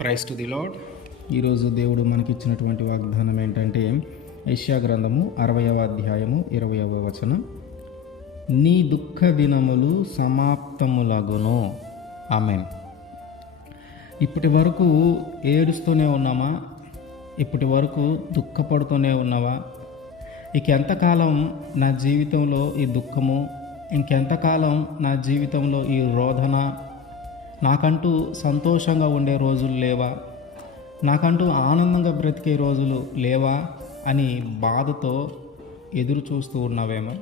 Price to the lord ఈరోజు దేవుడు మనకిచ్చినటువంటి వాగ్దానం ఏంటంటే యష్యా గ్రంథము అరవయవ అధ్యాయము ఇరవయవ వచనం. నీ దుఃఖ దినములు సమాప్తములగును. ఆమె ఇప్పటి వరకు ఏడుస్తూనే ఉన్నామా? ఇప్పటి వరకు దుఃఖపడుతూనే ఉన్నావా? ఇక ఎంతకాలం నా జీవితంలో ఈ దుఃఖము? ఇంకెంతకాలం నా జీవితంలో ఈ రోధన? నాకంటూ సంతోషంగా ఉండే రోజులు లేవా? నాకంటూ ఆనందంగా బ్రతికే రోజులు లేవా? అని బాధతో ఎదురు చూస్తూ ఉన్నావేమో.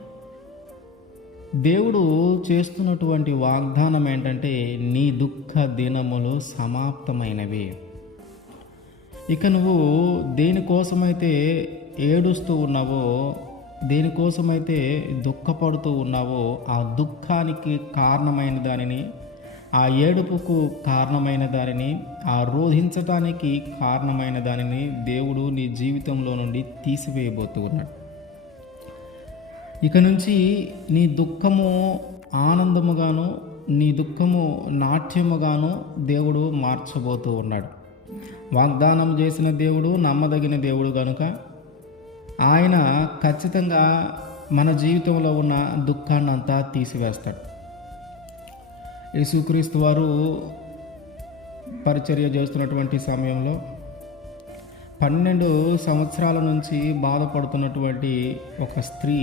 దేవుడు చేస్తున్నటువంటి వాగ్దానం ఏంటంటే నీ దుఃఖ దినములు సమాప్తమైనవి. ఇక నువ్వు దేనికోసమైతే ఏడుస్తూ ఉన్నావో దేనికోసమైతే దుఃఖపడుతూ ఉన్నావో ఆ దుఃఖానికి కారణమైన దానిని ఆ ఏడుపుకు కారణమైన దానిని ఆ రోధించటానికి కారణమైన దానిని దేవుడు నీ జీవితంలో నుండి తీసివేయబోతూ ఉన్నాడు. ఇక నుంచి నీ దుఃఖము ఆనందముగాను నీ దుఃఖము నాట్యముగాను దేవుడు మార్చబోతూ ఉన్నాడు. వాగ్దానం చేసిన దేవుడు నమ్మదగిన దేవుడు కనుక ఆయన ఖచ్చితంగా మన జీవితంలో ఉన్న దుఃఖాన్ని అంతా తీసివేస్తాడు. యేసుక్రీస్తు వారు పరిచర్య చేస్తున్నటువంటి సమయంలో పన్నెండు సంవత్సరాల నుంచి బాధపడుతున్నటువంటి ఒక స్త్రీ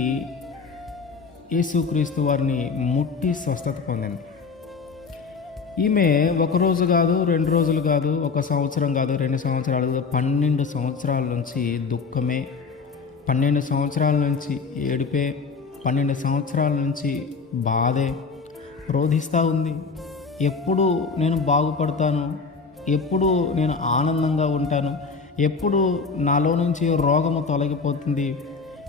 యేసుక్రీస్తు వారిని ముట్టి స్వస్థత పొందింది. ఈమె ఒక రోజు కాదు రెండు రోజులు కాదు ఒక సంవత్సరం కాదు రెండు సంవత్సరాలు పన్నెండు సంవత్సరాల నుంచి దుఃఖమే పన్నెండు సంవత్సరాల నుంచి ఏడిపే పన్నెండు సంవత్సరాల నుంచి బాధే రోధిస్తూ ఉంది. ఎప్పుడు నేను బాగుపడతాను ఎప్పుడు నేను ఆనందంగా ఉంటాను ఎప్పుడు నాలో నుంచి రోగము తొలగిపోతుంది.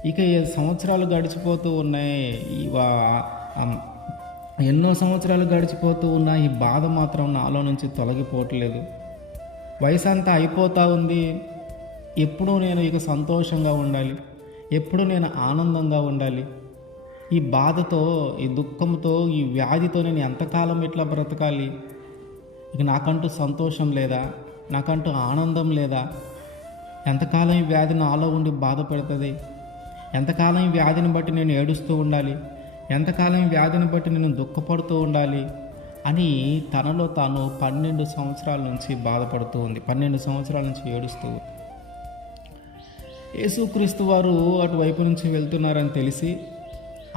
ఇక సంవత్సరాలు గడిచిపోతూ ఉన్నాయి ఎన్నో సంవత్సరాలు గడిచిపోతూ ఉన్న ఈ బాధ మాత్రం నాలో నుంచి తొలగిపోవట్లేదు. వయసు అంతా అయిపోతూ ఉంది. ఎప్పుడు నేను ఇక సంతోషంగా ఉండాలి ఎప్పుడు నేను ఆనందంగా ఉండాలి. ఈ బాధతో ఈ దుఃఖంతో ఈ వ్యాధితో నేను ఎంతకాలం ఇట్లా బ్రతకాలి? ఇక నాకంటూ సంతోషం లేదా? నాకంటూ ఆనందం లేదా? ఎంతకాలం ఈ వ్యాధి నాలో ఉండి బాధపడుతుంది? ఎంతకాలం ఈ వ్యాధిని బట్టి నేను ఏడుస్తూ ఉండాలి? ఎంతకాలం ఈ వ్యాధిని బట్టి నేను దుఃఖపడుతూ ఉండాలి? అని తనలో తాను పన్నెండు సంవత్సరాల నుంచి బాధపడుతూ ఉంది. పన్నెండు సంవత్సరాల నుంచి ఏడుస్తూ యేసుక్రీస్తు వారు అటువైపు నుంచి వెళ్తున్నారని తెలిసి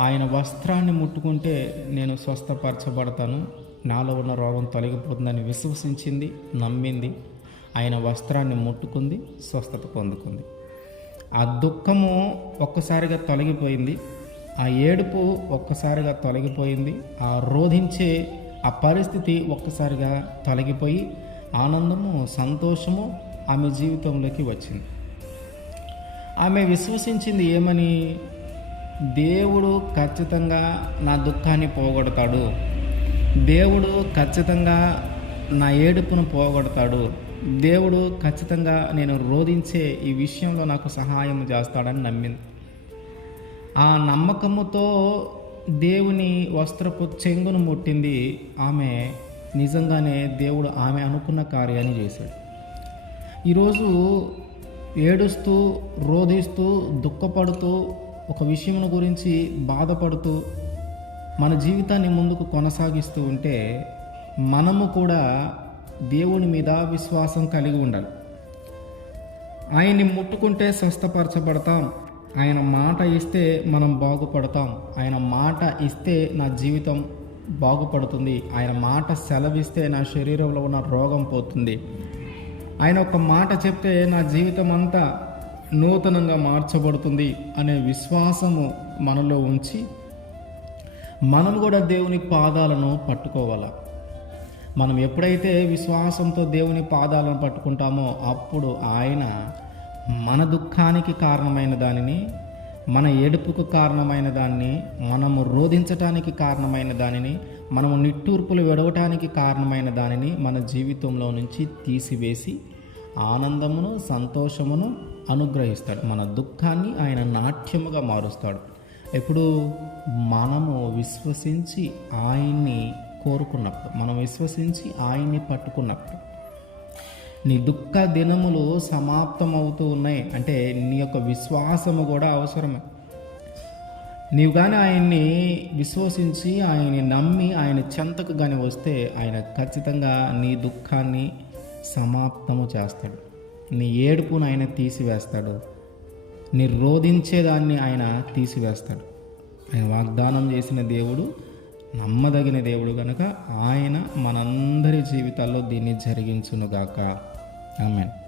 ఆయన వస్త్రాన్ని ముట్టుకుంటే నేను స్వస్థపరచబడతాను. నాలో ఉన్న రోగం తొలగిపోతుందని విశ్వసించింది నమ్మింది. ఆయన వస్త్రాన్ని ముట్టుకుంది స్వస్థత పొందుకుంది. ఆ దుఃఖము ఒక్కసారిగా తొలగిపోయింది. ఆ ఏడుపు ఒక్కసారిగా తొలగిపోయింది. ఆ రోధించే ఆ పరిస్థితి ఒక్కసారిగా తొలగిపోయి ఆనందము సంతోషము ఆమె జీవితంలోకి వచ్చింది. ఆమె విశ్వసించింది ఏమని? దేవుడు ఖచ్చితంగా నా దుఃఖాన్ని పోగొడతాడు. దేవుడు ఖచ్చితంగా నా ఏడుపును పోగొడతాడు. దేవుడు ఖచ్చితంగా నేను రోధించే ఈ విషయంలో నాకు సహాయం చేస్తాడని నమ్మింది. ఆ నమ్మకముతో దేవుని వస్త్రపు చెంగును ముట్టింది. ఆమె నిజంగానే దేవుడు ఆమె అనుకున్న కార్యాన్ని చేశాడు. ఈరోజు ఏడుస్తూ రోధిస్తూ దుఃఖపడుతూ ఒక విషయం గురించి బాధపడుతూ మన జీవితాన్ని ముందుకు కొనసాగిస్తూ ఉంటే మనము కూడా దేవుని మీద విశ్వాసం కలిగి ఉండాలి. ఆయన్ని ముట్టుకుంటే స్వస్థపరచబడతాం. ఆయన మాట ఇస్తే మనం బాగుపడతాం. ఆయన మాట ఇస్తే నా జీవితం బాగుపడుతుంది. ఆయన మాట సెలవిస్తే నా శరీరంలో ఉన్న రోగం పోతుంది. ఆయన ఒక మాట చెప్తే నా జీవితం అంతా నూతనంగా మార్చబడుతుంది అనే విశ్వాసము మనలో ఉంచి మనం కూడా దేవుని పాదాలను పట్టుకోవాలి? మనం ఎప్పుడైతే విశ్వాసంతో దేవుని పాదాలను పట్టుకుంటామో అప్పుడు ఆయన మన దుఃఖానికి కారణమైన దానిని మన ఏడుపుకు కారణమైన దాన్ని మనము రోధించటానికి కారణమైన దానిని మనము నిట్టూర్పులు విడవటానికి కారణమైన దానిని మన జీవితంలో నుంచి తీసివేసి ఆనందమును సంతోషమును అనుగ్రహిస్తాడు. మన దుఃఖాన్ని ఆయన నాట్యముగా మారుస్తాడు. ఎప్పుడు మనము విశ్వసించి ఆయన్ని కోరుకున్నప్పుడు మనం విశ్వసించి ఆయన్ని పట్టుకున్నప్పుడు నీ దుఃఖ దినములు సమాప్తమవుతూ ఉన్నాయి. అంటే నీ యొక్క విశ్వాసము కూడా అవసరమే. నీవు కానీ ఆయన్ని విశ్వసించి ఆయన్ని నమ్మి ఆయన చెంతకు కానీ వస్తే ఆయన ఖచ్చితంగా నీ దుఃఖాన్ని సమాప్తము చేస్తాడు. నీ ఏడుపును ఆయన తీసివేస్తాడు. నీ రోధించేదాన్ని ఆయన తీసివేస్తాడు. ఆయన వాగ్దానం చేసిన దేవుడు నమ్మదగిన దేవుడు కనుక ఆయన మనందరి జీవితాల్లో దీన్ని జరిగించునుగాక. ఆమెన్.